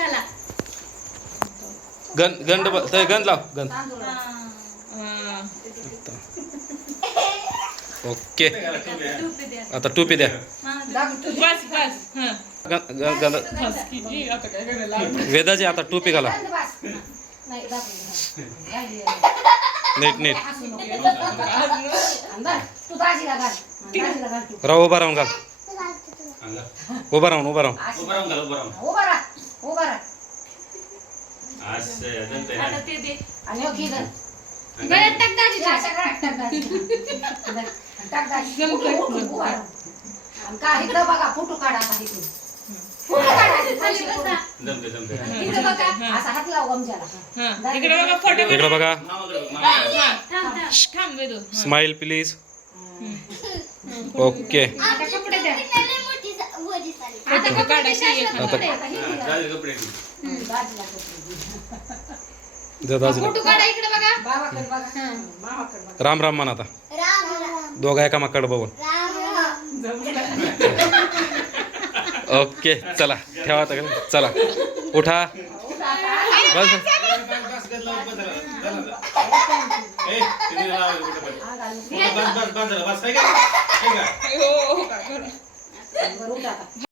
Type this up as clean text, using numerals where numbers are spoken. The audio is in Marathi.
घाला. गंध गंध लाव गंध. ओके आता टोपी द्या. वेदाजी आता टोपी घाला. नीट नीट राव. उभा राहून घाल. उभा राहून उभा राहून. आता ते दे. गळ्यात टाक दाजीच्या. बघा फोटो काढा. इथं बघा. असा हात लाव गमजाला. इकडे बघा फोटो. इकडे बघा. थांब वेदू. Smile please. ओके आता कपडे द्या. आता काढा की आता फोटो काढा. इकडे बघा. बाबाकडे बघा. मामाकडे बघा. राम राम म्हणा आता. दोघा एकामाकडे बघून. ओके चला ठेवा आता. चला उठा. बस बरोबर.